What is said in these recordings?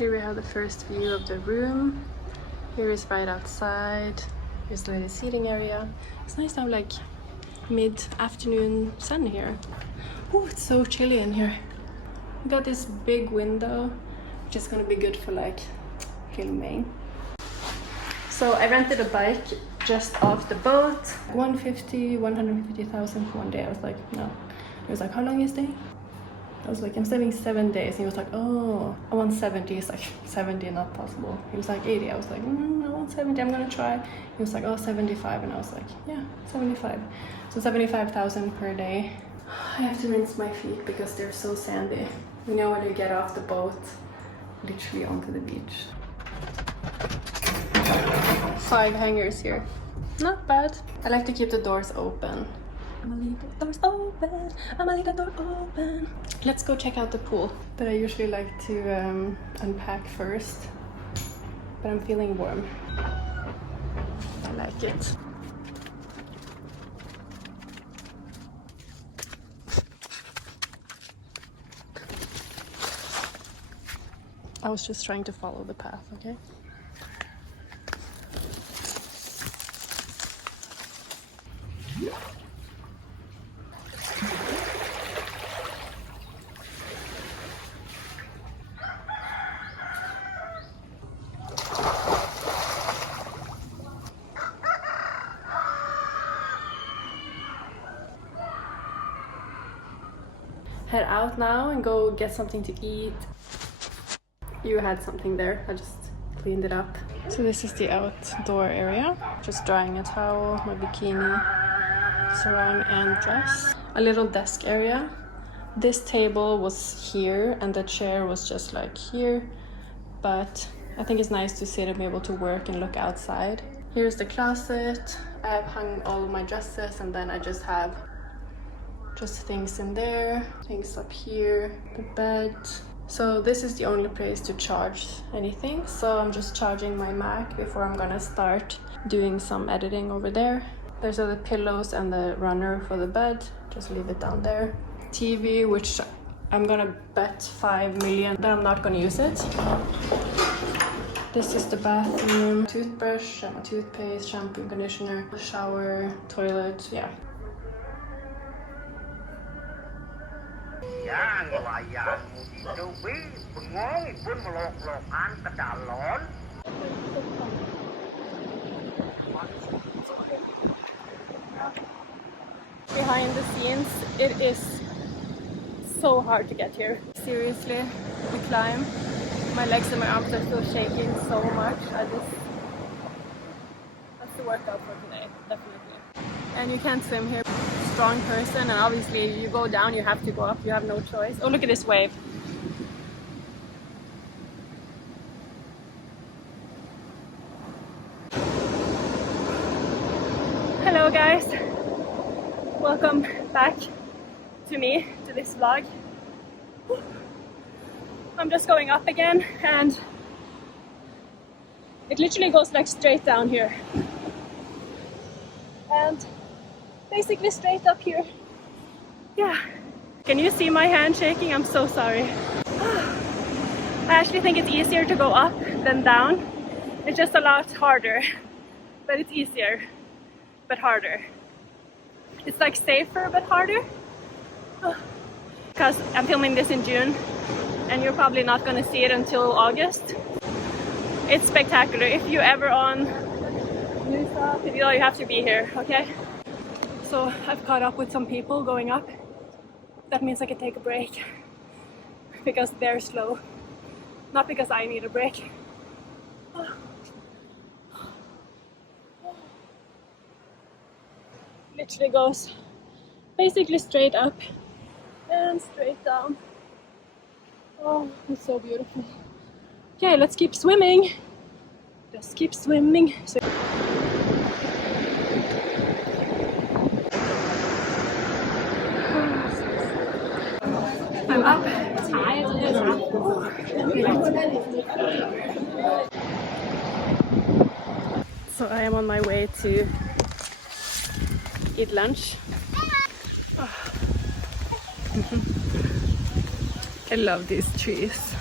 Here we have the first view of the room. Here is right outside. Here's the little seating area. It's nice to have like mid-afternoon sun here. Oh, it's so chilly in here. We got this big window, which is gonna be good for like filming. So I rented a bike just off the boat. 150,000 for one day. I was like, no. He was like, how long are you staying? I was like, I'm staying 7 days. And he was like, oh, I want 70. He's like, 70, not possible. He was like, 80. I was like, I want 70, I'm gonna try. He was like, oh, 75. And I was like, yeah, 75. So 75,000 per day. I have to rinse my feet because they're so sandy. You know when you get off the boat, literally onto the beach. 5 hangers here. Not bad. I like to keep the doors open. I'm gonna leave the doors open. I'm gonna leave the door open. Let's go check out the pool. But I usually like to unpack first. But I'm feeling warm. I like it. I was just trying to follow the path, okay? Head out now and go get something to eat. You had something there, I just cleaned it up. So this is the outdoor area. Just drying a towel, my bikini, sarong and dress. A little desk area. This table was here and the chair was just like here. But I think it's nice to sit and be able to work and look outside. Here's the closet. I have hung all of my dresses and then I just have just things in there, things up here, the bed. So this is the only place to charge anything. So I'm just charging my Mac before I'm gonna start doing some editing over there. There's all the pillows and the runner for the bed. Just leave it down there. TV, which I'm gonna bet 5 million that I'm not gonna use it. This is the bathroom. Toothbrush, toothpaste, shampoo, conditioner, shower, toilet, yeah. Behind the scenes, it is so hard to get here. Seriously, the climb, my legs and my arms are still shaking so much. That's the workout for today, definitely. And you can't swim here. Strong person, and obviously you go down, you have to go up, you have no choice. Oh, look at this wave. Hello guys, welcome back to me, to this vlog. I'm just going up again and it literally goes like straight down here and basically straight up here. Yeah. Can you see my hand shaking? I'm so sorry. I actually think it's easier to go up than down. It's just a lot harder, but it's easier, but harder. It's like safer, but harder. Because I'm filming this in June and you're probably not gonna see it until August. It's spectacular. If you're ever on Nusa Penida, you have to be here, okay? So I've caught up with some people going up. That means I can take a break because they're slow, not because I need a break. Literally goes basically straight up and straight down. Oh, it's so beautiful. Okay, let's keep swimming. Just keep swimming. I'm up. So I am on my way to eat lunch. Oh. I love these trees.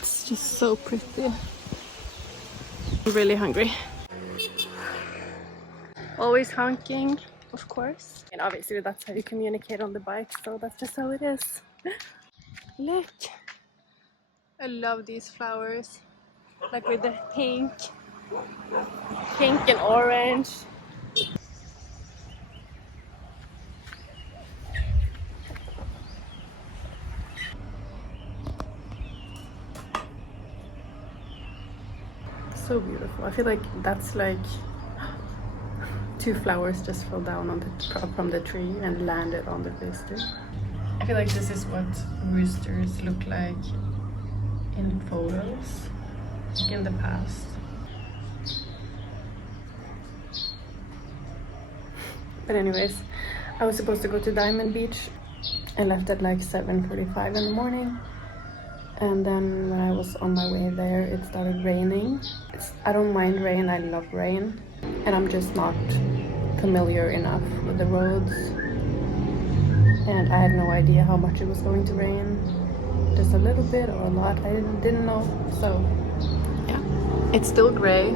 It's It's just so pretty. I'm really hungry. Always honking, of course. And obviously that's how you communicate on the bike, so that's just how it is. Look! I love these flowers. Like with the pink and orange. So beautiful. I feel like that's like 2 flowers just fell down on from the tree and landed on the rooster. I feel like this is what roosters look like in photos, like in the past. But anyways, I was supposed to go to Diamond Beach. I left at like 7:45 in the morning. And then when I was on my way there, it started raining. I don't mind rain, I love rain. And I'm just not familiar enough with the roads. And I had no idea how much it was going to rain. Just a little bit or a lot, I didn't know. So yeah, it's still gray.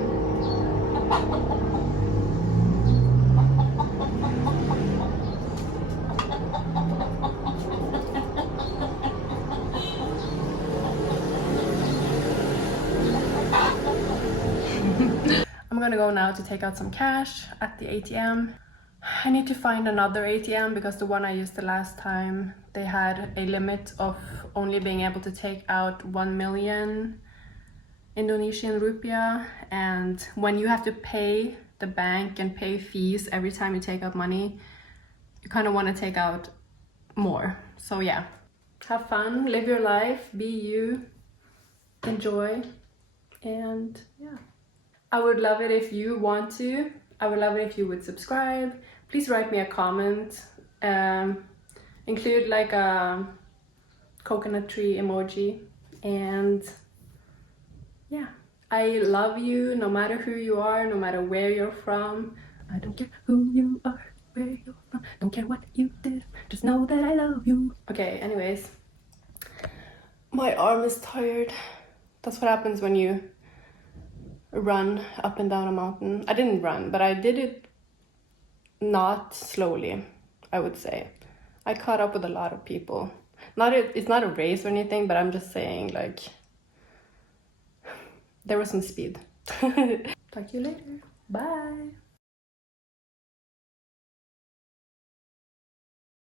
I'm gonna go now to take out some cash at the ATM. I need to find another ATM because the one I used the last time, they had a limit of only being able to take out 1 million Indonesian rupiah, and when you have to pay the bank and pay fees every time you take out money, you kind of want to take out more. So yeah, have fun, live your life, be you, enjoy, and yeah. I would love it if you want to. I would love it if you would subscribe. Please write me a comment. Include like a coconut tree emoji. And yeah, I love you no matter who you are, no matter where you're from. I don't care who you are, where you're from. Don't care what you did. Just know that I love you. Okay, anyways. My arm is tired. That's what happens when you run up and down a mountain. I didn't run, but I did it not slowly, I would say. I caught up with a lot of people. It's not a race or anything, but I'm just saying, like, there was some speed. Talk to you later. Bye.